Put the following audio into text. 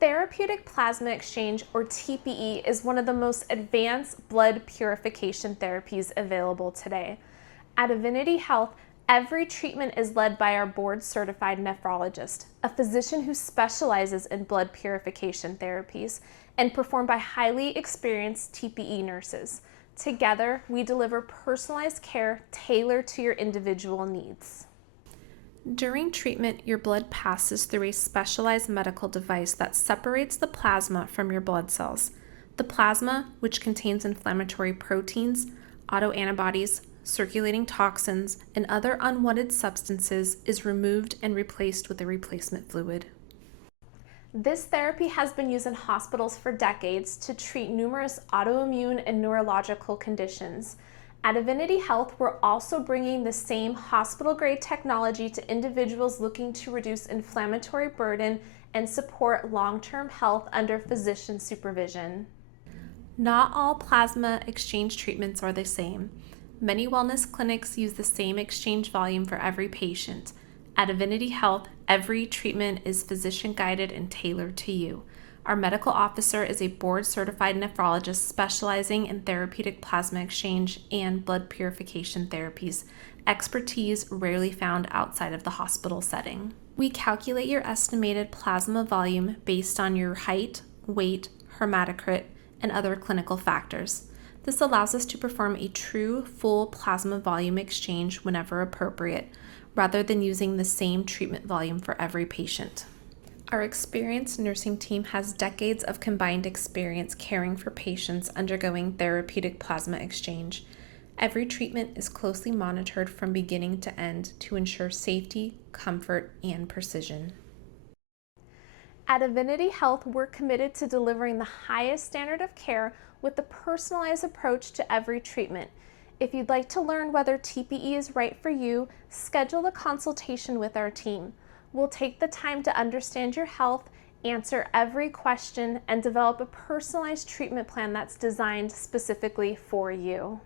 Therapeutic plasma exchange, or TPE, is one of the most advanced blood purification therapies available today. At Avinity Health, every treatment is led by our board-certified nephrologist, a physician who specializes in blood purification therapies, and performed by highly experienced TPE nurses. Together, we deliver personalized care tailored to your individual needs. During treatment, your blood passes through a specialized medical device that separates the plasma from your blood cells. The plasma, which contains inflammatory proteins, autoantibodies, circulating toxins, and other unwanted substances, is removed and replaced with a replacement fluid. This therapy has been used in hospitals for decades to treat numerous autoimmune and neurological conditions. At Avinity Health, we're also bringing the same hospital-grade technology to individuals looking to reduce inflammatory burden and support long-term health under physician supervision. Not all plasma exchange treatments are the same. Many wellness clinics use the same exchange volume for every patient. At Avinity Health, every treatment is physician-guided and tailored to you. Our medical officer is a board-certified nephrologist specializing in therapeutic plasma exchange and blood purification therapies, expertise rarely found outside of the hospital setting. We calculate your estimated plasma volume based on your height, weight, hematocrit, and other clinical factors. This allows us to perform a true full plasma volume exchange whenever appropriate, rather than using the same treatment volume for every patient. Our experienced nursing team has decades of combined experience caring for patients undergoing therapeutic plasma exchange. Every treatment is closely monitored from beginning to end to ensure safety, comfort, and precision. At Avinity Health, we're committed to delivering the highest standard of care with a personalized approach to every treatment. If you'd like to learn whether TPE is right for you, schedule a consultation with our team. We'll take the time to understand your health, answer every question, and develop a personalized treatment plan that's designed specifically for you.